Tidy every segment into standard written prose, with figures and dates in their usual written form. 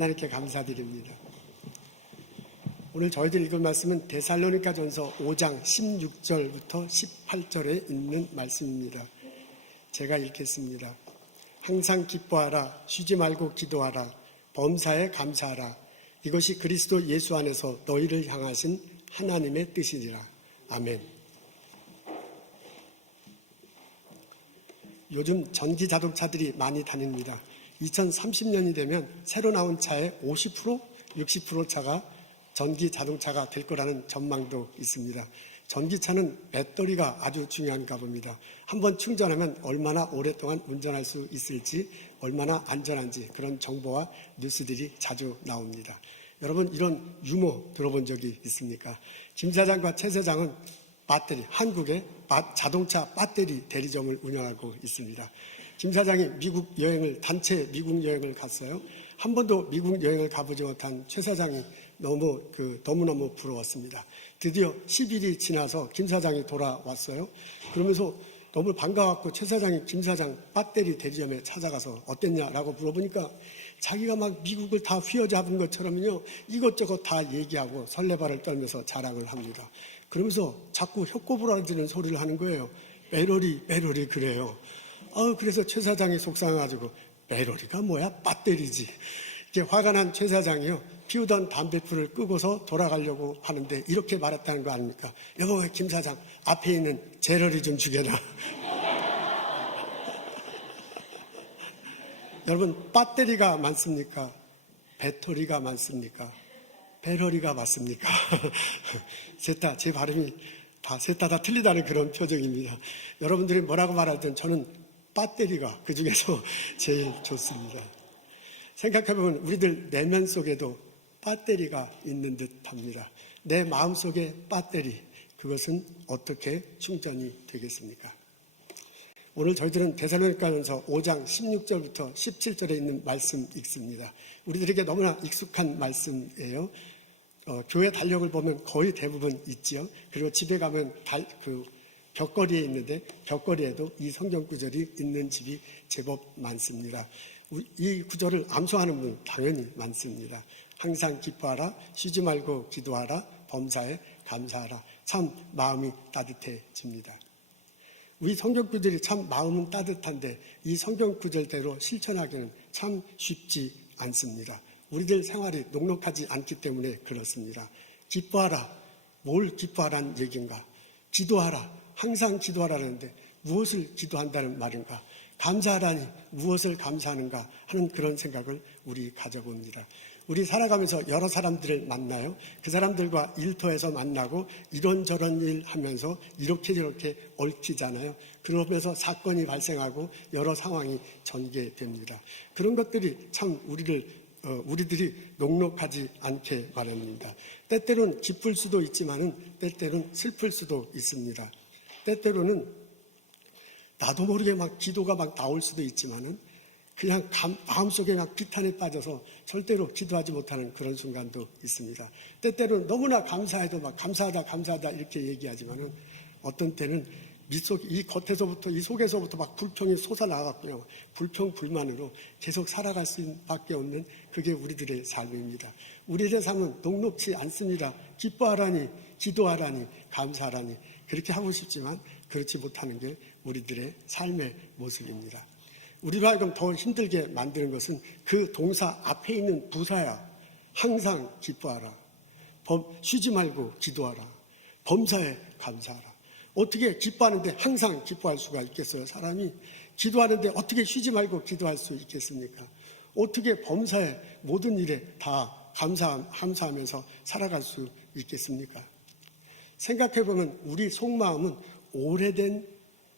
하나님께 감사드립니다. 오늘 저희들 읽을 말씀은 데살로니가전서 5장 16절부터 18절에 있는 말씀입니다. 제가 읽겠습니다. 항상 기뻐하라, 쉬지 말고 기도하라, 범사에 감사하라. 이것이 그리스도 예수 안에서 너희를 향하신 하나님의 뜻이니라. 아멘. 요즘 전기 자동차들이 많이 다닙니다. 2030년이 되면 새로 나온 차의 50%, 60% 차가 전기 자동차가 될 거라는 전망도 있습니다. 전기차는 배터리가 아주 중요한가 봅니다. 한번 충전하면 얼마나 오랫동안 운전할 수 있을지, 얼마나 안전한지 그런 정보와 뉴스들이 자주 나옵니다. 여러분, 이런 유머 들어본 적이 있습니까? 김 사장과 최 사장은 한국의 자동차 배터리 대리점을 운영하고 있습니다. 김 사장이 단체 미국 여행을 갔어요. 한 번도 미국 여행을 가보지 못한 최 사장이 너무너무 부러웠습니다. 드디어 10일이 지나서 김 사장이 돌아왔어요. 그러면서 너무 반가웠고 최 사장이 김 사장 배터리 대리점에 찾아가서 어땠냐라고 물어보니까 자기가 막 미국을 다 휘어잡은 것처럼요, 이것저것 다 얘기하고 설레발을 떨면서 자랑을 합니다. 그러면서 자꾸 혀꼬부라지는 소리를 하는 거예요. 배터리 그래요. 그래서 최 사장이 속상해가지고 배터리가 뭐야? 배터리지. 이렇게 화가 난 최 사장이요, 피우던 담배불을 끄고서 돌아가려고 하는데 이렇게 말했다는 거 아닙니까? 여보, 김 사장 앞에 있는 제러리 좀 주게나. 여러분, 배터리가 많습니까? 배터리가 많습니까? 배터리가 맞습니까? 제 발음이 셋 다 틀리다는 그런 표정입니다. 여러분들이 뭐라고 말하든 저는 배터리가 그 중에서 제일 좋습니다. 생각해보면 우리들 내면 속에도 배터리가 있는 듯합니다. 내 마음속의 배터리, 그것은 어떻게 충전이 되겠습니까? 오늘 저희들은 데살로니가전서 5장 16절부터 17절에 있는 말씀 읽습니다. 우리들에게 너무나 익숙한 말씀이에요. 교회 달력을 보면 거의 대부분 있지요. 그리고 집에 가면 벽걸이에 있는데 벽걸이에도 이 성경 구절이 있는 집이 제법 많습니다. 이 구절을 암송하는 분 당연히 많습니다. 항상 기뻐하라, 쉬지 말고 기도하라, 범사에 감사하라. 참 마음이 따뜻해집니다. 우리 성경 구절이 참 마음은 따뜻한데 이 성경 구절대로 실천하기는 참 쉽지 않습니다. 우리들 생활이 녹록하지 않기 때문에 그렇습니다. 기뻐하라, 뭘 기뻐하라는 얘기인가? 기도하라, 항상 기도하라는데 무엇을 기도한다는 말인가? 감사하라니 무엇을 감사하는가 하는 그런 생각을 우리 가져봅니다. 우리 살아가면서 여러 사람들을 만나요. 그 사람들과 일터에서 만나고 이런저런 일 하면서 이렇게 저렇게 얽히잖아요. 그러면서 사건이 발생하고 여러 상황이 전개됩니다. 그런 것들이 참 우리들이 녹록하지 않게 마련입니다. 때때로는 기쁠 수도 있지만은 때때로는 슬플 수도 있습니다. 때때로는 나도 모르게 기도가 나올 수도 있지만은 그냥 마음속에 비탄에 빠져서 절대로 기도하지 못하는 그런 순간도 있습니다. 때때로는 너무나 감사해도 감사하다 이렇게 얘기하지만은 어떤 때는 이 겉에서부터 이 속에서부터 불평이 솟아나갔고요. 불평 불만으로 계속 살아갈 수밖에 없는 그게 우리들의 삶입니다. 우리들의 삶은 녹록지 않습니다. 기뻐하라니, 기도하라니, 감사하라니 그렇게 하고 싶지만 그렇지 못하는 게 우리들의 삶의 모습입니다. 우리로 하여금 더 힘들게 만드는 것은 그 동사 앞에 있는 부사야. 항상 기뻐하라, 쉬지 말고 기도하라, 범사에 감사하라. 어떻게 기뻐하는데 항상 기뻐할 수가 있겠어요? 사람이 기도하는데 어떻게 쉬지 말고 기도할 수 있겠습니까? 어떻게 범사에 모든 일에 다 감사하면서 살아갈 수 있겠습니까? 생각해보면 우리 속마음은 오래된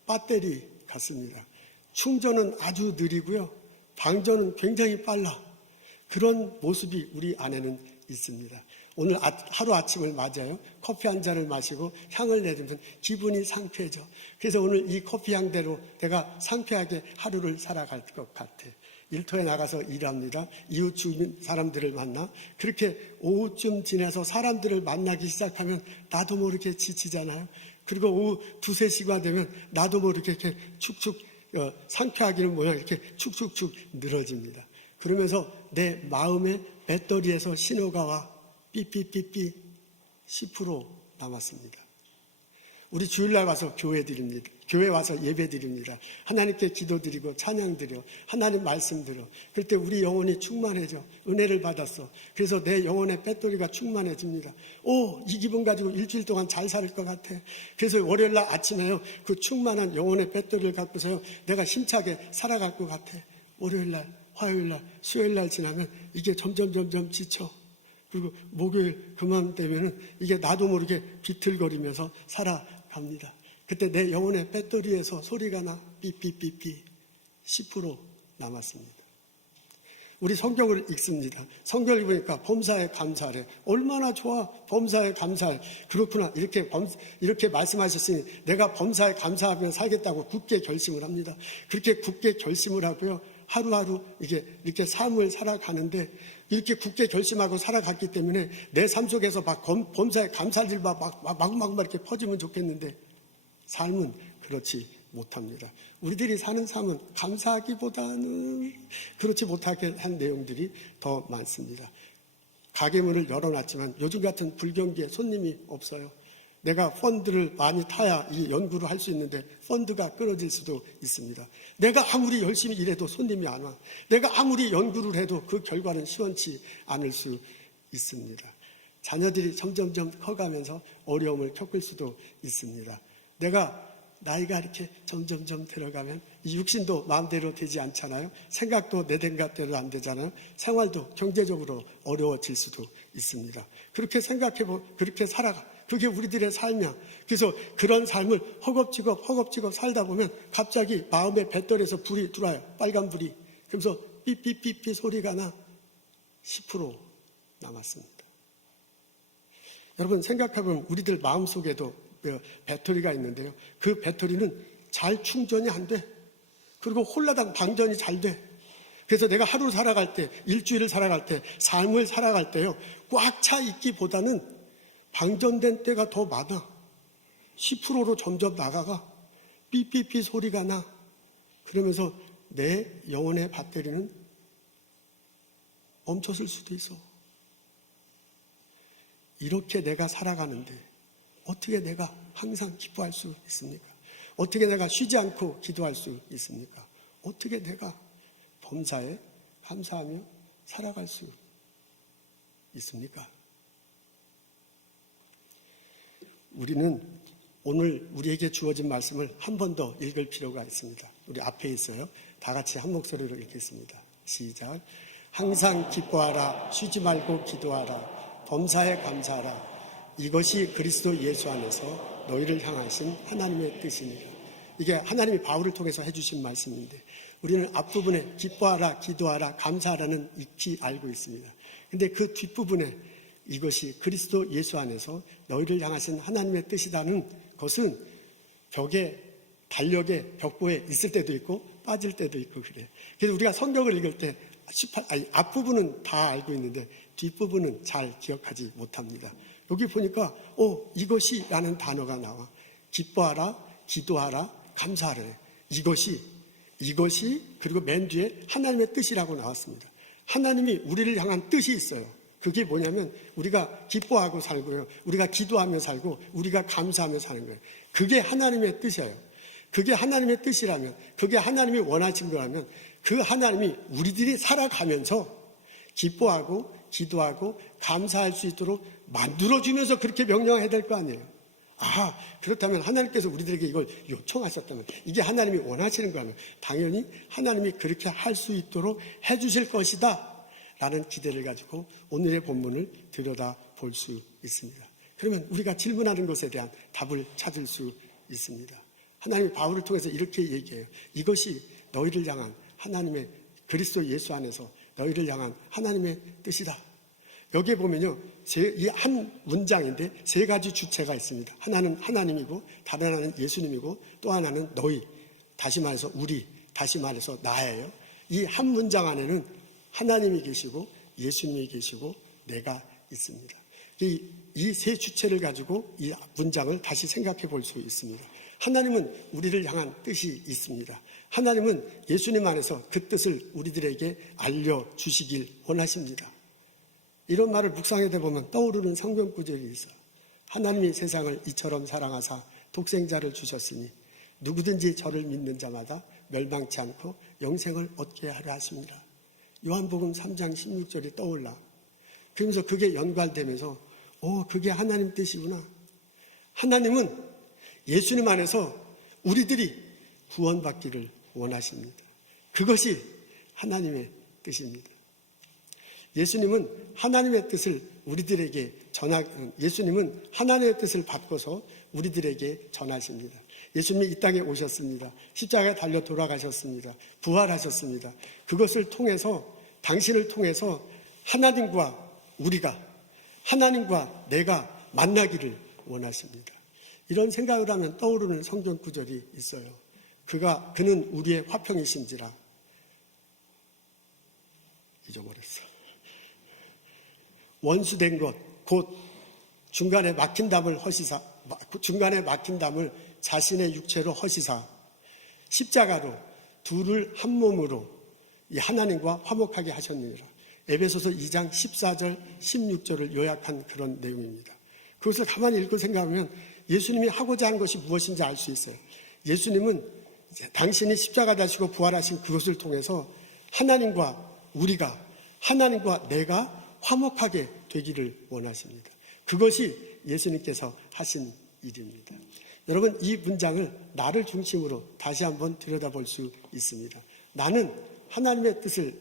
배터리 같습니다. 충전은 아주 느리고요, 방전은 굉장히 빨라. 그런 모습이 우리 안에는 있습니다. 오늘 하루아침을 맞아요. 커피 한 잔을 마시고 향을 내주면 기분이 상쾌해져. 그래서 오늘 이 커피 향대로 내가 상쾌하게 하루를 살아갈 것 같아. 일터에 나가서 일합니다. 이웃 주민 사람들을 만나. 그렇게 오후쯤 지나서 사람들을 만나기 시작하면 나도 모르게 지치잖아요. 그리고 오후 2, 3시가 되면 나도 모르게 이렇게 축축 상쾌하기는 뭐냐 이렇게 축축축 늘어집니다. 그러면서 내 마음의 배터리에서 신호가 와 삐삐삐삐 10% 남았습니다. 우리 주일날 와서 교회 드립니다. 교회 와서 예배 드립니다. 하나님께 기도 드리고 찬양 드려. 하나님 말씀 들어. 그럴 때 우리 영혼이 충만해져. 은혜를 받았어. 그래서 내 영혼의 배터리가 충만해집니다. 이 기분 가지고 일주일 동안 잘 살 것 같아. 그래서 월요일날 아침에요. 그 충만한 영혼의 배터리를 갖고서요. 내가 힘차게 살아갈 것 같아. 월요일날, 화요일날, 수요일날 지나면 이게 점점 지쳐. 그리고 목요일 그만되면은 이게 나도 모르게 비틀거리면서 살아갑니다. 그때 내 영혼의 배터리에서 소리가 나 삐삐삐삐 10% 남았습니다. 우리 성경을 읽습니다. 성경을 보니까 범사에 감사하래. 얼마나 좋아. 범사에 감사해. 그렇구나. 이렇게 말씀하셨으니 내가 범사에 감사하며 살겠다고 굳게 결심을 합니다. 그렇게 굳게 결심을 하고요. 하루하루 이렇게 삶을 살아가는데 이렇게 굳게 결심하고 살아갔기 때문에 내 삶 속에서 막 범사에 감사할 일만 막 이렇게 퍼지면 좋겠는데 삶은 그렇지 못합니다. 우리들이 사는 삶은 감사하기보다는 그렇지 못하게 한 내용들이 더 많습니다. 가게문을 열어놨지만 요즘 같은 불경기에 손님이 없어요. 내가 펀드를 많이 타야 이 연구를 할 수 있는데 펀드가 끊어질 수도 있습니다. 내가 아무리 열심히 일해도 손님이 안 와. 내가 아무리 연구를 해도 그 결과는 시원치 않을 수 있습니다. 자녀들이 점점점 커가면서 어려움을 겪을 수도 있습니다. 내가 나이가 이렇게 점점점 들어가면 이 육신도 마음대로 되지 않잖아요. 생각도 내 생각대로 안 되잖아요. 생활도 경제적으로 어려워질 수도 있습니다. 그렇게 그렇게 살아가. 그게 우리들의 삶이야. 그래서 그런 삶을 허겁지겁 살다 보면 갑자기 마음의 배터리에서 불이 들어와요. 빨간 불이. 그러면서 삐삐삐삐 소리가 나 10% 남았습니다. 여러분 생각해보면 우리들 마음속에도 배터리가 있는데요. 그 배터리는 잘 충전이 안 돼. 그리고 홀라당 방전이 잘 돼. 그래서 내가 하루 살아갈 때, 일주일을 살아갈 때, 삶을 살아갈 때요. 꽉 차 있기보다는 방전된 때가 더 많아. 10%로 점점 나가가 삐삐삐 소리가 나. 그러면서 내 영혼의 배터리는 멈췄을 수도 있어. 이렇게 내가 살아가는데 어떻게 내가 항상 기뻐할 수 있습니까? 어떻게 내가 쉬지 않고 기도할 수 있습니까? 어떻게 내가 범사에 감사하며 살아갈 수 있습니까? 우리는 오늘 우리에게 주어진 말씀을 한 번 더 읽을 필요가 있습니다. 우리 앞에 있어요. 다 같이 한 목소리로 읽겠습니다. 시작. 항상 기뻐하라. 쉬지 말고 기도하라. 범사에 감사하라. 이것이 그리스도 예수 안에서 너희를 향하신 하나님의 뜻이니라. 이게 하나님이 바울을 통해서 해주신 말씀인데 우리는 앞부분에 기뻐하라, 기도하라, 감사하라는 익히 알고 있습니다. 근데 그 뒷부분에 이것이 그리스도 예수 안에서 너희를 향하신 하나님의 뜻이라는 것은 달력에 벽보에 있을 때도 있고 빠질 때도 있고 그래요. 그래서 우리가 성경을 읽을 때 앞부분은 다 알고 있는데 뒷부분은 잘 기억하지 못합니다. 여기 보니까 이것이 라는 단어가 나와. 기뻐하라, 기도하라, 감사하라. 이것이 그리고 맨 뒤에 하나님의 뜻이라고 나왔습니다. 하나님이 우리를 향한 뜻이 있어요. 그게 뭐냐면 우리가 기뻐하고 살고요. 우리가 기도하며 살고 우리가 감사하며 사는 거예요. 그게 하나님의 뜻이에요. 그게 하나님의 뜻이라면 그게 하나님이 원하신 거라면 그 하나님이 우리들이 살아가면서 기뻐하고 기도하고 감사할 수 있도록 만들어주면서 그렇게 명령해야 될 거 아니에요. 그렇다면 하나님께서 우리들에게 이걸 요청하셨다면 이게 하나님이 원하시는 거라면 당연히 하나님이 그렇게 할 수 있도록 해주실 것이다 라는 기대를 가지고 오늘의 본문을 들여다볼 수 있습니다. 그러면 우리가 질문하는 것에 대한 답을 찾을 수 있습니다. 하나님이 바울을 통해서 이렇게 얘기해요. 이것이 너희를 향한 하나님의 그리스도 예수 안에서 너희를 향한 하나님의 뜻이다. 여기에 보면요, 이 한 문장인데 세 가지 주체가 있습니다. 하나는 하나님이고, 다른 하나는 예수님이고, 또 하나는 너희, 다시 말해서 우리, 다시 말해서 나예요. 이 한 문장 안에는 하나님이 계시고, 예수님이 계시고, 내가 있습니다. 이 세 주체를 가지고 이 문장을 다시 생각해 볼 수 있습니다. 하나님은 우리를 향한 뜻이 있습니다. 하나님은 예수님 안에서 그 뜻을 우리들에게 알려주시길 원하십니다. 이런 말을 묵상하다 보면 떠오르는 성경 구절이 있어요. 하나님이 세상을 이처럼 사랑하사 독생자를 주셨으니 누구든지 저를 믿는 자마다 멸망치 않고 영생을 얻게 하려 하십니다. 요한복음 3장 16절이 떠올라. 그러면서 그게 연관되면서 그게 하나님 뜻이구나. 하나님은 예수님 안에서 우리들이 구원받기를 원하십니다. 그것이 하나님의 뜻입니다. 예수님은 하나님의 뜻을 우리들에게 예수님은 하나님의 뜻을 받고서 우리들에게 전하십니다. 예수님이 이 땅에 오셨습니다. 십자가에 달려 돌아가셨습니다. 부활하셨습니다. 그것을 통해서 당신을 통해서 하나님과 우리가 하나님과 내가 만나기를 원하십니다. 이런 생각을 하면 떠오르는 성경 구절이 있어요. 그는 우리의 화평이신지라. 잊어버렸어. 원수된 것 곧 중간에 막힌 담을 자신의 육체로 허시사 십자가로 둘을 한 몸으로 이 하나님과 화목하게 하셨느니라. 에베소서 2장 14절 16절을 요약한 그런 내용입니다. 그것을 가만히 읽고 생각하면 예수님이 하고자 하는 것이 무엇인지 알 수 있어요. 예수님은 당신이 십자가 다시고 부활하신 그것을 통해서 하나님과 우리가 하나님과 내가 화목하게 되기를 원하십니다. 그것이 예수님께서 하신 일입니다. 여러분, 이 문장을 나를 중심으로 다시 한번 들여다볼 수 있습니다. 나는 하나님의 뜻을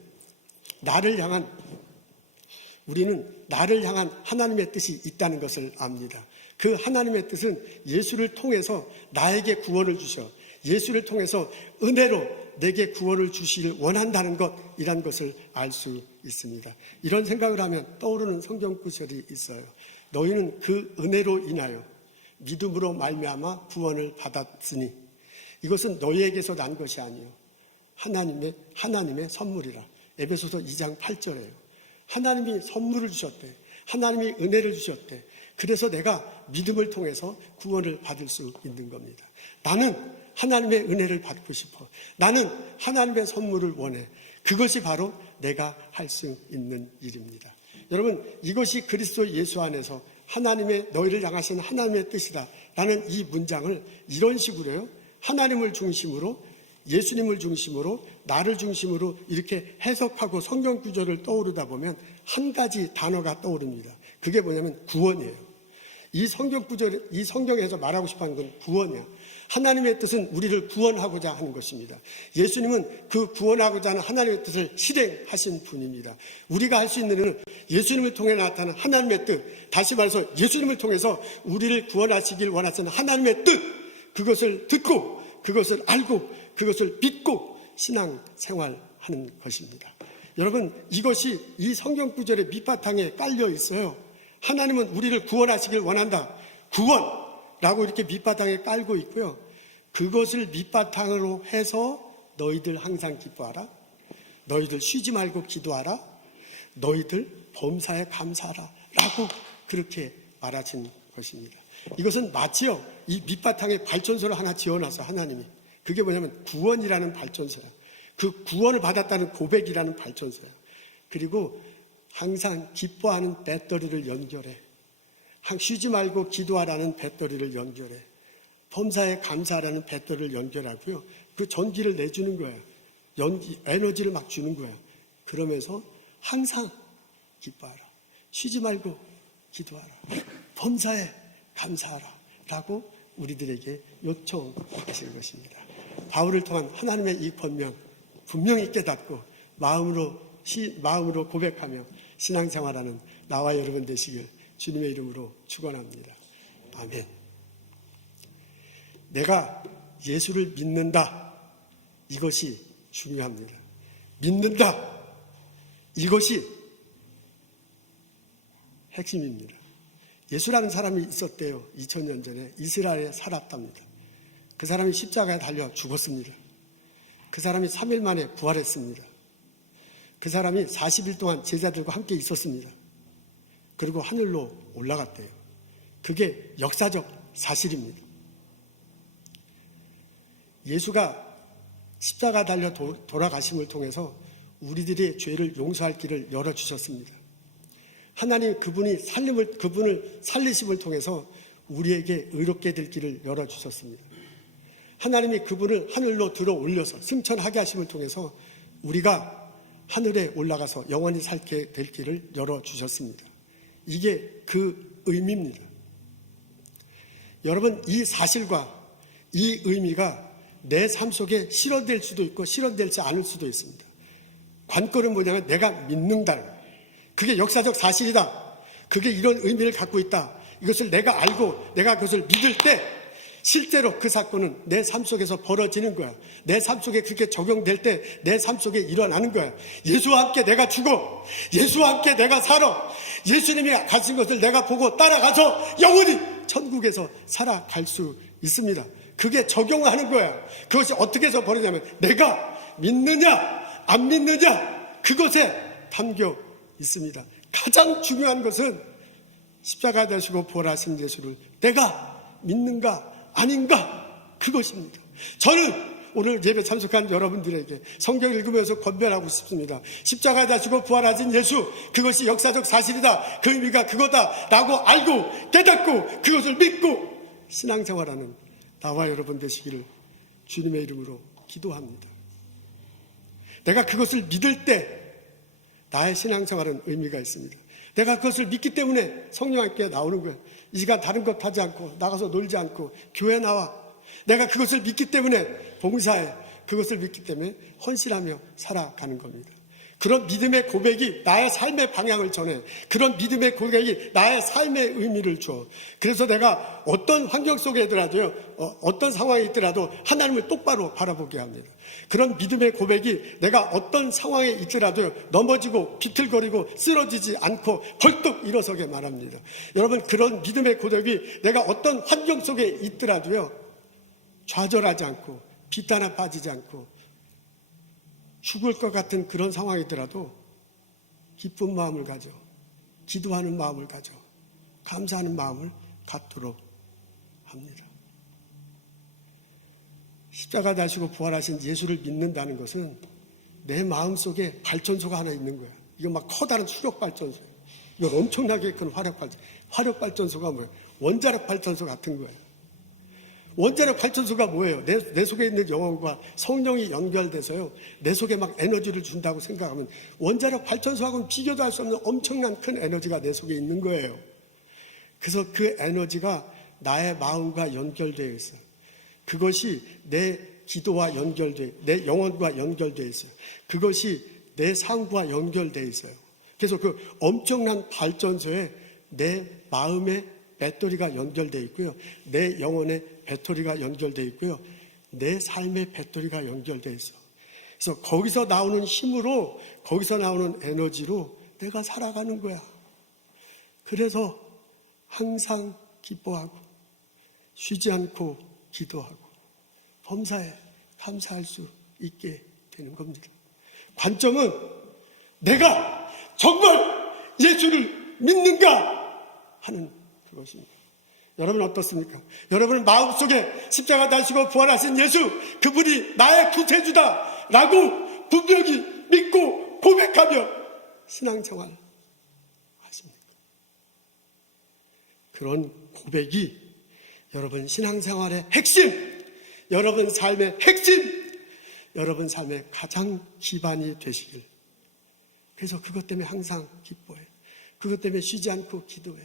우리는 나를 향한 하나님의 뜻이 있다는 것을 압니다. 그 하나님의 뜻은 예수를 통해서 나에게 구원을 주셔 예수를 통해서 은혜로 내게 구원을 주시길 원한다는 것이란 것을 알 수 있습니다. 이런 생각을 하면 떠오르는 성경 구절이 있어요. 너희는 그 은혜로 인하여 믿음으로 말미암아 구원을 받았으니 이것은 너희에게서 난 것이 아니요 하나님의 선물이라. 에베소서 2장 8절에요. 하나님이 선물을 주셨대. 하나님이 은혜를 주셨대. 그래서 내가 믿음을 통해서 구원을 받을 수 있는 겁니다. 나는 하나님의 은혜를 받고 싶어. 나는 하나님의 선물을 원해. 그것이 바로 내가 할 수 있는 일입니다. 여러분, 이것이 그리스도 예수 안에서 너희를 향하신 하나님의 뜻이다 라는 이 문장을 이런 식으로요, 하나님을 중심으로, 예수님을 중심으로, 나를 중심으로 이렇게 해석하고 성경 구절을 떠오르다 보면 한 가지 단어가 떠오릅니다. 그게 뭐냐면 구원이에요. 이 성경에서 말하고 싶어 하는 건 구원이야. 하나님의 뜻은 우리를 구원하고자 하는 것입니다. 예수님은 그 구원하고자 하는 하나님의 뜻을 실행하신 분입니다. 우리가 할 수 있는 일은 예수님을 통해 나타나는 하나님의 뜻, 다시 말해서 예수님을 통해서 우리를 구원하시길 원하시는 하나님의 뜻, 그것을 듣고 그것을 알고 그것을 믿고 신앙생활하는 것입니다. 여러분, 이것이 이 성경 구절의 밑바탕에 깔려 있어요. 하나님은 우리를 구원하시길 원한다. 구원라고 이렇게 밑바탕에 깔고 있고요. 그것을 밑바탕으로 해서 너희들 항상 기뻐하라. 너희들 쉬지 말고 기도하라. 너희들 범사에 감사하라. 라고 그렇게 말하신 것입니다. 이것은 마치요, 이 밑바탕에 발전소를 하나 지어놔서 하나님이, 그게 뭐냐면 구원이라는 발전소야. 그 구원을 받았다는 고백이라는 발전소야. 그리고 항상 기뻐하는 배터리를 연결해. 쉬지 말고 기도하라는 배터리를 연결해. 범사에 감사하라는 배터리를 연결하고요. 그 전기를 내주는 거예요. 에너지를 막 주는 거예요. 그러면서 항상 기뻐하라. 쉬지 말고 기도하라. 범사에 감사하라. 라고 우리들에게 요청하신 것입니다. 바울을 통한 하나님의 이 권명 분명히 깨닫고 마음으로 고백하며 신앙생활하는 나와 여러분 되시길 주님의 이름으로 축원합니다. 아멘. 내가 예수를 믿는다. 이것이 중요합니다. 믿는다. 이것이 핵심입니다. 예수라는 사람이 있었대요. 2000년 전에 이스라엘에 살았답니다. 그 사람이 십자가에 달려 죽었습니다. 그 사람이 3일 만에 부활했습니다. 그 사람이 40일 동안 제자들과 함께 있었습니다. 그리고 하늘로 올라갔대요. 그게 역사적 사실입니다. 예수가 십자가 달려 돌아가심을 통해서 우리들의 죄를 용서할 길을 열어주셨습니다. 하나님 그분을 살리심을 통해서 우리에게 의롭게 될 길을 열어주셨습니다. 하나님이 그분을 하늘로 들어 올려서 승천하게 하심을 통해서 우리가 하늘에 올라가서 영원히 살게 될 길을 열어주셨습니다. 이게 그 의미입니다. 여러분, 이 사실과 이 의미가 내 삶 속에 실현될 수도 있고 실현되지 않을 수도 있습니다. 관건은 뭐냐면 내가 믿는다는 거예요. 그게 역사적 사실이다. 그게 이런 의미를 갖고 있다. 이것을 내가 알고 내가 그것을 믿을 때 실제로 그 사건은 내 삶 속에서 벌어지는 거야. 내 삶 속에 그렇게 적용될 때 내 삶 속에 일어나는 거야. 예수와 함께 내가 죽어. 예수와 함께 내가 살아. 예수님이 가신 것을 내가 보고 따라가서 영원히 천국에서 살아갈 수 있습니다. 그게 적용하는 거야. 그것이 어떻게 해서 벌어지냐면 내가 믿느냐 안 믿느냐 그것에 담겨 있습니다. 가장 중요한 것은 십자가 되시고 부활하신 예수를 내가 믿는가 아닌가 그것입니다. 저는 오늘 예배 참석한 여러분들에게 성경 읽으면서 권면하고 싶습니다. 십자가 되시고 부활하신 예수 그것이 역사적 사실이다. 그 의미가 그거다 라고 알고 깨닫고 그것을 믿고 신앙생활하는 나와 여러분 되시기를 주님의 이름으로 기도합니다. 내가 그것을 믿을 때 나의 신앙생활은 의미가 있습니다. 내가 그것을 믿기 때문에 성령 함께 나오는 거예요. 이 시간 다른 것 하지 않고 나가서 놀지 않고 교회 나와. 내가 그것을 믿기 때문에 봉사해. 그것을 믿기 때문에 헌신하며 살아가는 겁니다. 그런 믿음의 고백이 나의 삶의 방향을 전해. 그런 믿음의 고백이 나의 삶의 의미를 줘. 그래서 내가 어떤 환경 속에 있더라도요, 어떤 상황에 있더라도 하나님을 똑바로 바라보게 합니다. 그런 믿음의 고백이 내가 어떤 상황에 있더라도 넘어지고 비틀거리고 쓰러지지 않고 벌떡 일어서게 말합니다. 여러분, 그런 믿음의 고백이 내가 어떤 환경 속에 있더라도요, 좌절하지 않고 비탄에 빠지지 않고 죽을 것 같은 그런 상황이더라도 기쁜 마음을 가져, 기도하는 마음을 가져, 감사하는 마음을 갖도록 합니다. 십자가 다시고 부활하신 예수를 믿는다는 것은 내 마음속에 발전소가 하나 있는 거야. 이거 막 커다란 수력 발전소. 이건 엄청나게 큰 화력 발전소가 뭐예요? 원자력 발전소 같은 거예요. 원자력 발전소가 뭐예요? 내 속에 있는 영혼과 성령이 연결돼서요, 내 속에 막 에너지를 준다고 생각하면 원자력 발전소하고는 비교도 할 수 없는 엄청난 큰 에너지가 내 속에 있는 거예요. 그래서 그 에너지가 나의 마음과 연결되어 있어요. 그것이 내 기도와 내 영혼과 연결되어 있어요. 그것이 내 삶과 연결되어 있어요. 그래서 그 엄청난 발전소에 내 마음의 배터리가 연결되어 있고요. 내 영혼의 배터리가 연결되어 있고요. 내 삶의 배터리가 연결되어 있어. 그래서 거기서 나오는 힘으로, 거기서 나오는 에너지로 내가 살아가는 거야. 그래서 항상 기뻐하고 쉬지 않고 기도하고 범사에 감사할 수 있게 되는 겁니다. 관점은 내가 정말 예수를 믿는가 하는 그것입니다. 여러분 어떻습니까? 여러분 마음속에 십자가 달시고 부활하신 예수 그분이 나의 구세주다 라고 분명히 믿고 고백하며 신앙생활 하십니까? 그런 고백이 여러분 신앙생활의 핵심, 여러분 삶의 핵심, 여러분 삶의 가장 기반이 되시길. 그래서 그것 때문에 항상 기뻐해. 그것 때문에 쉬지 않고 기도해.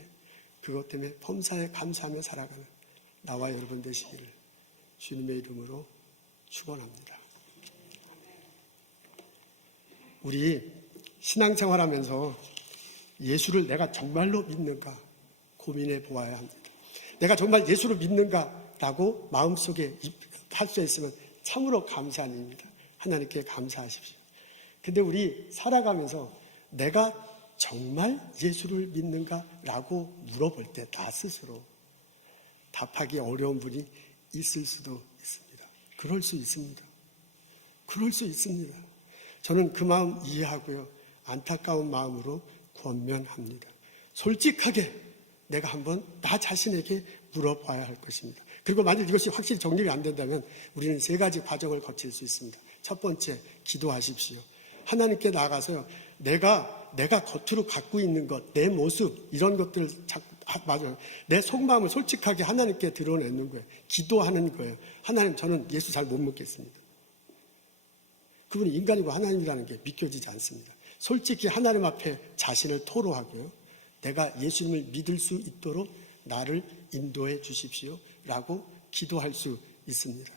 그것 때문에 범사에 감사하며 살아가는 나와 여러분 되시기를 주님의 이름으로 축원합니다. 우리 신앙생활하면서 예수를 내가 정말로 믿는가 고민해 보아야 합니다. 내가 정말 예수를 믿는가라고 마음속에 할 수 있으면 참으로 감사한 일입니다. 하나님께 감사하십시오. 근데 우리 살아가면서 내가 정말 예수를 믿는가라고 물어볼 때 나 스스로 답하기 어려운 분이 있을 수도 있습니다. 그럴 수 있습니다. 그럴 수 있습니다. 저는 그 마음 이해하고요. 안타까운 마음으로 권면합니다. 솔직하게 내가 한번 나 자신에게 물어봐야 할 것입니다. 그리고 만약 이것이 확실히 정리가 안 된다면 우리는 세 가지 과정을 거칠 수 있습니다. 첫 번째, 기도하십시오. 하나님께 나아가서요. 내가 겉으로 갖고 있는 것, 내 모습 이런 것들을 맞아요. 내 속마음을 솔직하게 하나님께 드러내는 거예요. 기도하는 거예요. 하나님, 저는 예수 잘 못 믿겠습니다. 그분이 인간이고 하나님이라는 게 믿겨지지 않습니다. 솔직히 하나님 앞에 자신을 토로하고요. 내가 예수님을 믿을 수 있도록 나를 인도해 주십시오 라고 기도할 수 있습니다.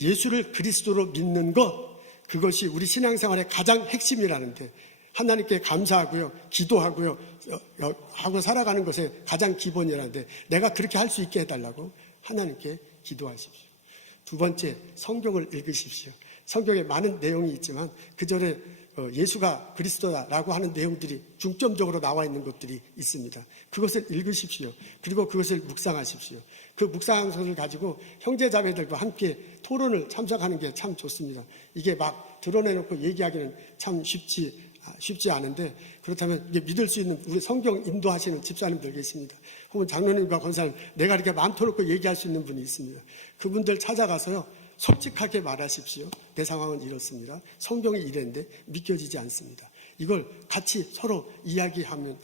예수를 그리스도로 믿는 것, 그것이 우리 신앙생활의 가장 핵심이라는데, 하나님께 감사하고요, 기도하고요, 하고 살아가는 것의 가장 기본이라는데, 내가 그렇게 할 수 있게 해달라고 하나님께 기도하십시오. 두 번째, 성경을 읽으십시오. 성경에 많은 내용이 있지만 그 전에 예수가 그리스도다라고 하는 내용들이 중점적으로 나와 있는 것들이 있습니다. 그것을 읽으십시오. 그리고 그것을 묵상하십시오. 그 묵상서를 가지고 형제자매들과 함께 토론을 참석하는 게 참 좋습니다. 이게 막 드러내놓고 얘기하기는 참 쉽지 않은데, 그렇다면 이게 믿을 수 있는 우리 성경 인도하시는 집사님들 계십니다. 혹은 장로님과 권사님, 내가 이렇게 마음 터놓고 얘기할 수 있는 분이 있습니다. 그분들 찾아가서요, 솔직하게 말하십시오. 내 상황은 이렇습니다. 성경이 이랬는데 믿겨지지 않습니다. 이걸 같이 서로 이야기하면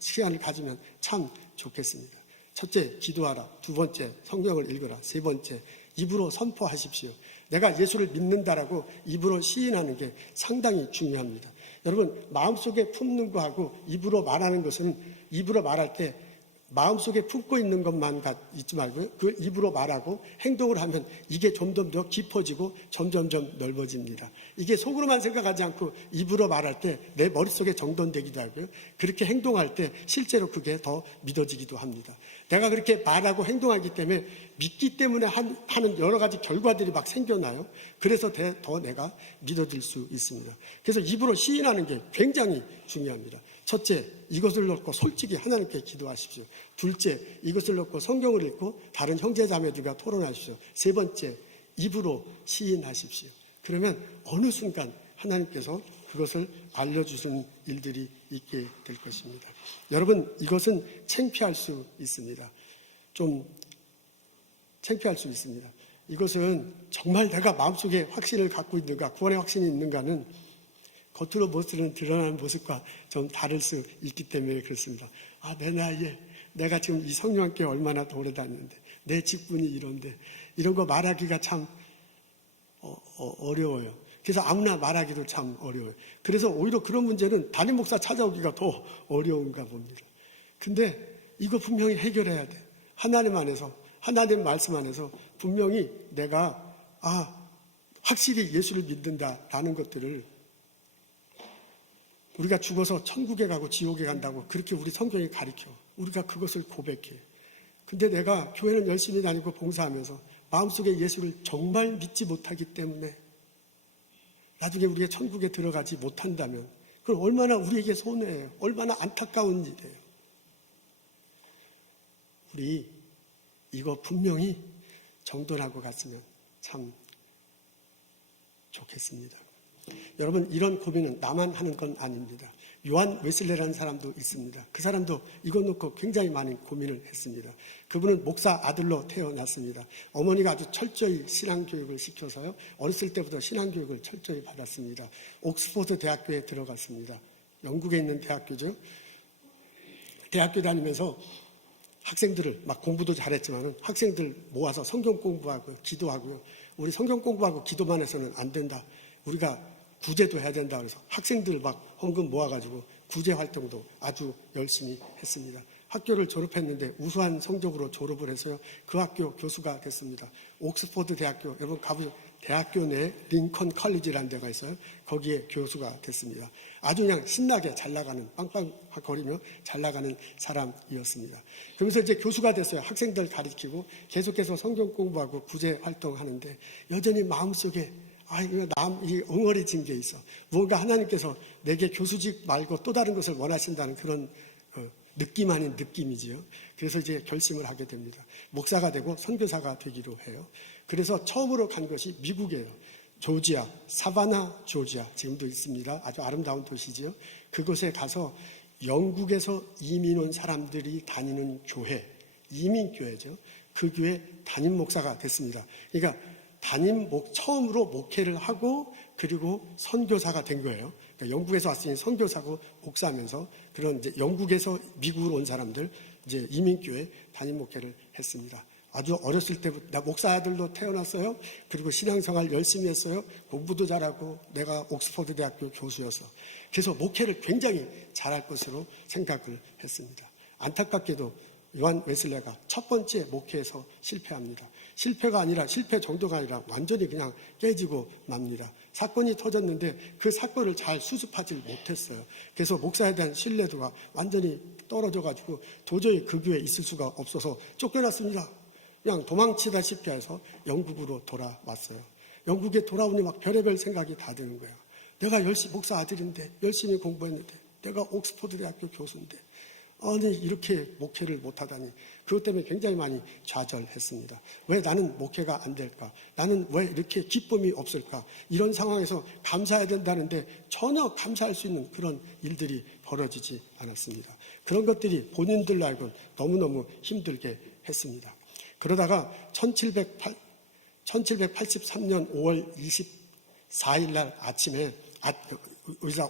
시간을 가지면 참 좋겠습니다. 첫째, 기도하라. 두 번째, 성경을 읽어라. 세 번째, 입으로 선포하십시오. 내가 예수를 믿는다라고 입으로 시인하는 게 상당히 중요합니다. 여러분, 마음속에 품는 거하고 입으로 말하는 것은, 입으로 말할 때 마음속에 품고 있는 것만 있지 말고요. 그 입으로 말하고 행동을 하면 이게 점점 더 깊어지고 점점점 넓어집니다. 이게 속으로만 생각하지 않고 입으로 말할 때 내 머릿속에 정돈되기도 하고요. 그렇게 행동할 때 실제로 그게 더 믿어지기도 합니다. 내가 그렇게 말하고 행동하기 때문에 믿기 때문에 하는 여러 가지 결과들이 막 생겨나요. 그래서 더 내가 믿어질 수 있습니다. 그래서 입으로 시인하는 게 굉장히 중요합니다. 첫째, 이것을 놓고 솔직히 하나님께 기도하십시오. 둘째, 이것을 놓고 성경을 읽고 다른 형제자매들과 토론하십시오. 세 번째, 입으로 시인하십시오. 그러면 어느 순간 하나님께서 그것을 알려주시는 일들이 있게 될 것입니다. 여러분, 이것은 창피할 수 있습니다. 좀 창피할 수 있습니다. 이것은 정말 내가 마음속에 확신을 갖고 있는가, 구원의 확신이 있는가는 겉으로 모습은 드러나는 모습과 좀 다를 수 있기 때문에 그렇습니다. 내 나이에 내가 지금 이 성령께 얼마나 오래 다녔는데, 내 직분이 이런데, 이런 거 말하기가 참 어려워요. 그래서 아무나 말하기도 참 어려워요. 그래서 오히려 그런 문제는 담임 목사 찾아오기가 더 어려운가 봅니다. 근데 이거 분명히 해결해야 돼. 하나님 안에서, 하나님 말씀 안에서 분명히 내가 확실히 예수를 믿는다라는 것들을, 우리가 죽어서 천국에 가고 지옥에 간다고 그렇게 우리 성경이 가르쳐. 우리가 그것을 고백해. 근데 내가 교회는 열심히 다니고 봉사하면서 마음속에 예수를 정말 믿지 못하기 때문에 나중에 우리가 천국에 들어가지 못한다면 그건 얼마나 우리에게 손해예요. 얼마나 안타까운 일이에요. 우리 이거 분명히 정돈하고 갔으면 참 좋겠습니다. 여러분, 이런 고민은 나만 하는 건 아닙니다. 요한 웨슬레라는 사람도 있습니다. 그 사람도 이것 놓고 굉장히 많은 고민을 했습니다. 그분은 목사 아들로 태어났습니다. 어머니가 아주 철저히 신앙교육을 시켜서요, 어렸을 때부터 신앙교육을 철저히 받았습니다. 옥스퍼드 대학교에 들어갔습니다. 영국에 있는 대학교죠. 대학교 다니면서 학생들을, 막 공부도 잘했지만 학생들 모아서 성경 공부하고 기도하고요. 우리 성경 공부하고 기도만 해서는 안 된다. 우리가 구제도 해야 된다 그래서 학생들 막 헌금 모아가지고 구제 활동도 아주 열심히 했습니다. 학교를 졸업했는데 우수한 성적으로 졸업을 해서요, 그 학교 교수가 됐습니다. 옥스퍼드 대학교, 여러분 가보죠. 대학교 내에 링컨 컬리지라는 데가 있어요. 거기에 교수가 됐습니다. 아주 그냥 신나게 잘 나가는, 빵빵거리며 잘 나가는 사람이었습니다. 그러면서 이제 교수가 됐어요. 학생들 가르치고 계속해서 성경 공부하고 구제 활동하는데 여전히 마음속에 이 엉어리진 게 있어. 뭔가 하나님께서 내게 교수직 말고 또 다른 것을 원하신다는 그런 느낌 아닌 느낌이지요. 그래서 이제 결심을 하게 됩니다. 목사가 되고 선교사가 되기로 해요. 그래서 처음으로 간 것이 미국이에요. 조지아, 사바나, 조지아. 지금도 있습니다. 아주 아름다운 도시지요. 그곳에 가서 영국에서 이민 온 사람들이 다니는 교회, 이민교회죠. 그 교회 담임 목사가 됐습니다. 그러니까 처음으로 목회를 하고 그리고 선교사가 된 거예요. 그러니까 영국에서 왔으니 선교사고 목사하면서 그런 이제 영국에서 미국으로 온 사람들 이제 이민교회 담임 목회를 했습니다. 아주 어렸을 때부터 나 목사 아들로 태어났어요. 그리고 신앙생활 열심히 했어요. 공부도 잘하고 내가 옥스퍼드 대학교 교수였어. 그래서 목회를 굉장히 잘할 것으로 생각을 했습니다. 안타깝게도 요한 웨슬레가 첫 번째 목회에서 실패합니다. 실패 정도가 아니라 완전히 그냥 깨지고 맙니다. 사건이 터졌는데 그 사건을 잘 수습하지 못했어요. 그래서 목사에 대한 신뢰도가 완전히 떨어져가지고 도저히 그 교회에 있을 수가 없어서 쫓겨났습니다. 그냥 도망치다시피 해서 영국으로 돌아왔어요. 영국에 돌아오니 막 별의별 생각이 다 드는 거야. 내가 목사 아들인데 열심히 공부했는데 내가 옥스퍼드 대학교 교수인데 아니 이렇게 목회를 못하다니 그것 때문에 굉장히 많이 좌절했습니다. 왜 나는 목회가 안 될까? 나는 왜 이렇게 기쁨이 없을까? 이런 상황에서 감사해야 된다는데 전혀 감사할 수 있는 그런 일들이 벌어지지 않았습니다. 그런 것들이 본인들로 알고 너무너무 힘들게 했습니다. 그러다가 1783년 5월 24일 날 아침에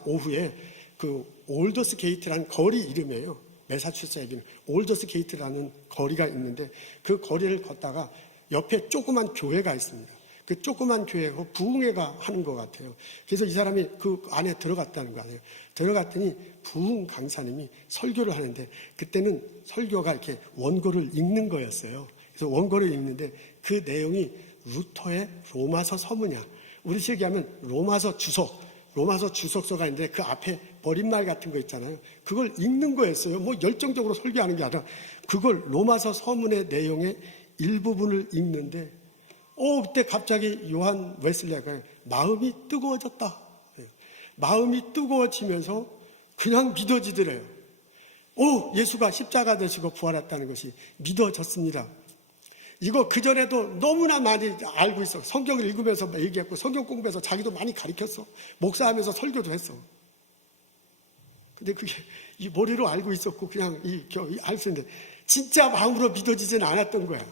오후에 그 올더스 게이트라는 거리 이름이에요. 매사추세츠에 올더스 게이트라는 거리가 있는데 그 거리를 걷다가 옆에 조그만 교회가 있습니다. 그 조그만 교회가 부흥회가 하는 것 같아요. 그래서 이 사람이 그 안에 들어갔다는 거 아니에요. 들어갔더니 부흥 강사님이 설교를 하는데 그때는 설교가 이렇게 원고를 읽는 거였어요. 그래서 원고를 읽는데 그 내용이 루터의 로마서 서문이야. 우리식 얘기하면 로마서 주석서가 있는데 그 앞에 버림말 같은 거 있잖아요. 그걸 읽는 거였어요. 뭐 열정적으로 설교하는 게 아니라 그걸 로마서 서문의 내용의 일부분을 읽는데 그때 갑자기 요한 웨슬레가 마음이 뜨거워졌다. 마음이 뜨거워지면서 그냥 믿어지더래요. 예수가 십자가 되시고 부활했다는 것이 믿어졌습니다. 이거 그전에도 너무나 많이 알고 있어. 성경을 읽으면서 얘기했고 성경 공부해서 자기도 많이 가르쳤어. 목사하면서 설교도 했어. 근데 그게 이 머리로 알고 있었고 그냥 알 수 있는데 진짜 마음으로 믿어지지는 않았던 거야.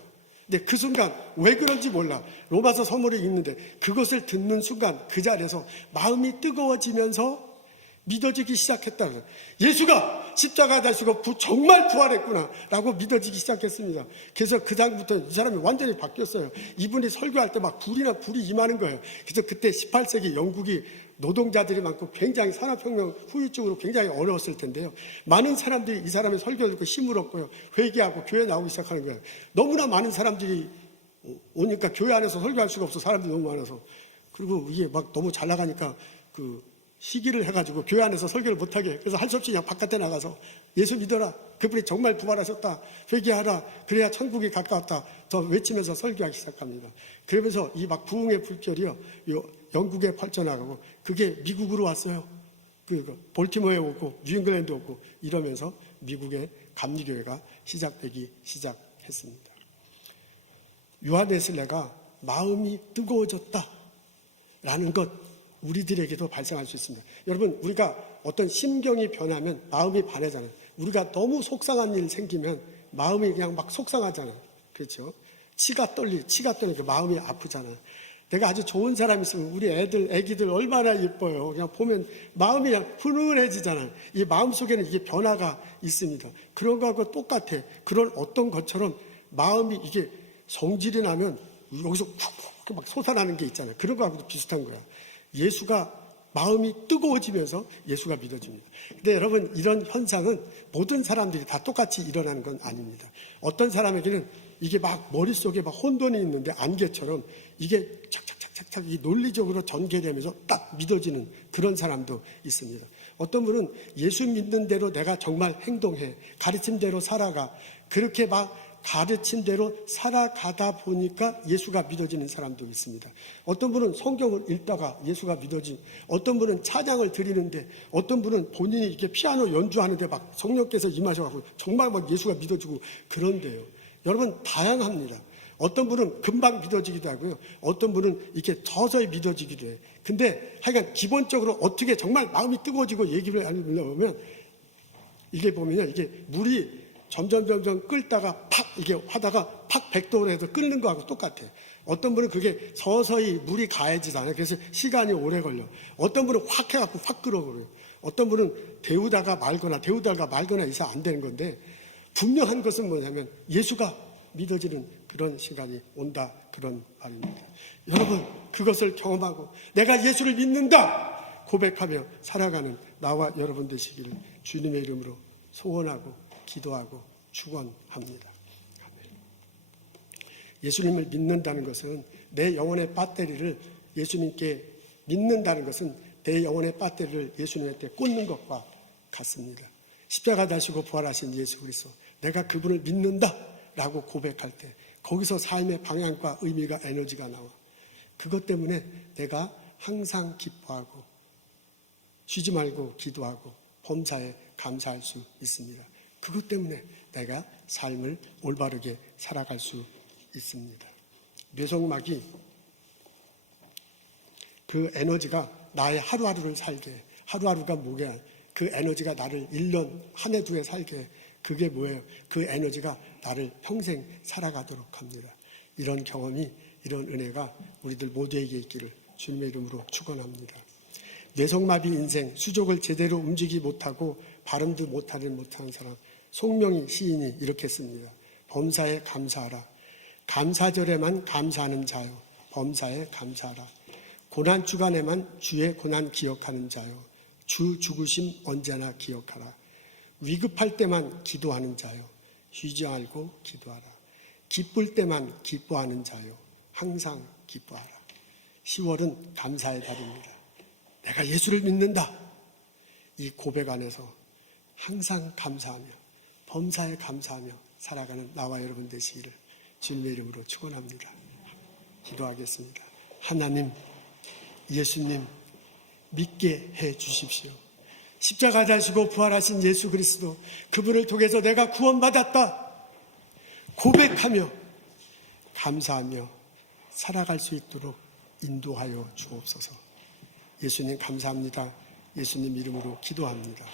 근데 그 순간 왜 그런지 몰라. 로마서 서문을 읽는데 그것을 듣는 순간 그 자리에서 마음이 뜨거워지면서 믿어지기 시작했다는 거예요. 예수가 십자가 되시고 정말 부활했구나 라고 믿어지기 시작했습니다. 그래서 그 다음부터 이 사람이 완전히 바뀌었어요. 이분이 설교할 때 막 불이 임하는 거예요. 그래서 그때 18세기 영국이 노동자들이 많고 굉장히 산업혁명 후유증으로 굉장히 어려웠을 텐데요. 많은 사람들이 이 사람의 설교를 듣고 힘을 얻고요. 회개하고 교회 나오기 시작하는 거예요. 너무나 많은 사람들이 오니까 교회 안에서 설교할 수가 없어. 사람들이 너무 많아서. 그리고 이게 막 너무 잘 나가니까 시기를 해가지고 교회 안에서 설교를 못하게. 그래서 할 수 없이 그냥 바깥에 나가서 예수 믿어라. 그분이 정말 부활하셨다. 회개하라. 그래야 천국이 가까웠다. 더 외치면서 설교하기 시작합니다. 그러면서 이 막 부흥의 불결이요. 영국에 펼쳐나가고 그게 미국으로 왔어요. 볼티모어에 오고 뉴잉글랜드 오고 이러면서 미국의 감리교회가 시작되기 시작했습니다. 요한 웨슬레가 마음이 뜨거워졌다라는 것 우리들에게도 발생할 수 있습니다. 여러분 우리가 어떤 심경이 변하면 마음이 반해잖아요. 우리가 너무 속상한 일 생기면 마음이 그냥 막 속상하잖아요. 그렇죠? 치가 떨리니까 마음이 아프잖아요. 내가 아주 좋은 사람이 있으면 우리 애기들 얼마나 예뻐요. 그냥 보면 마음이 그냥 훈훈해지잖아요. 이 마음 속에는 이게 변화가 있습니다. 그런 거하고 똑같아. 그런 어떤 것처럼 마음이 이게 성질이 나면 여기서 쿡쿡 막 솟아나는 게 있잖아요. 그런 거하고도 비슷한 거야. 예수가 마음이 뜨거워지면서 예수가 믿어집니다. 근데 여러분 이런 현상은 모든 사람들이 다 똑같이 일어나는 건 아닙니다. 어떤 사람에게는 이게 막 머릿속에 막 혼돈이 있는데 안개처럼 이게 착착착착착 이 논리적으로 전개되면서 딱 믿어지는 그런 사람도 있습니다. 어떤 분은 예수 믿는 대로 내가 정말 행동해. 가르친 대로 살아가. 그렇게 막 가르친 대로 살아가다 보니까 예수가 믿어지는 사람도 있습니다. 어떤 분은 성경을 읽다가 예수가 믿어진, 어떤 분은 찬양을 드리는데, 어떤 분은 본인이 이렇게 피아노 연주하는데 막 성령께서 임하셔가지고 정말 막 예수가 믿어지고 그런데요. 여러분 다양합니다. 어떤 분은 금방 믿어지기도 하고요. 어떤 분은 이렇게 서서히 믿어지기도 해요. 근데 하여간 기본적으로 어떻게 정말 마음이 뜨거워지고 얘기를 하려면 이게 보면요. 이게 물이 점점 끌다가 팍 이게 하다가 팍 100도로 해서 끓는 거하고 똑같아요. 어떤 분은 그게 서서히 물이 가해지잖아요. 그래서 시간이 오래 걸려. 어떤 분은 확 해갖고 확 끓어버려요. 어떤 분은 데우다가 말거나 해서 안 되는 건데, 분명한 것은 뭐냐면 예수가 믿어지는 그런 시간이 온다, 그런 말입니다. 여러분, 그것을 경험하고 내가 예수를 믿는다 고백하며 살아가는 나와 여러분 되시기를 주님의 이름으로 소원하고 기도하고 축원합니다. 예수님을 믿는다는 것은 내 영혼의 배터리를 예수님께 믿는다는 것은 내 영혼의 배터리를 예수님한테 꽂는 것과 같습니다. 십자가 다시고 부활하신 예수 그리스도, 내가 그분을 믿는다라고 고백할 때 거기서 삶의 방향과 의미가 에너지가 나와. 그것 때문에 내가 항상 기뻐하고 쉬지 말고 기도하고 범사에 감사할 수 있습니다. 그것 때문에 내가 삶을 올바르게 살아갈 수 있습니다. 뇌성막이 그 에너지가 나의 하루하루를 살게, 하루하루가 뭐냐, 그 에너지가 나를 1년 한 해 두 해 살게, 그게 뭐예요? 그 에너지가 나를 평생 살아가도록 합니다. 이런 경험이, 이런 은혜가 우리들 모두에게 있기를 주님의 이름으로 축원합니다. 뇌성마비 인생, 수족을 제대로 움직이지 못하고 발음도 못하는 사람, 송명희 시인이 이렇게 씁니다. 범사에 감사하라. 감사절에만 감사하는 자요. 범사에 감사하라. 고난 주간에만 주의 고난 기억하는 자요. 주 죽으심 언제나 기억하라. 위급할 때만 기도하는 자요. 쉬지 말고 기도하라. 기쁠 때만 기뻐하는 자요. 항상 기뻐하라. 10월은 감사의 달입니다. 내가 예수를 믿는다. 이 고백 안에서 항상 감사하며 범사에 감사하며 살아가는 나와 여러분 되시기를 주님의 이름으로 축원합니다. 기도하겠습니다. 하나님, 예수님 믿게 해 주십시오. 십자가 자시고 부활하신 예수 그리스도, 그분을 통해서 내가 구원받았다 고백하며 감사하며 살아갈 수 있도록 인도하여 주옵소서. 예수님 감사합니다. 예수님 이름으로 기도합니다.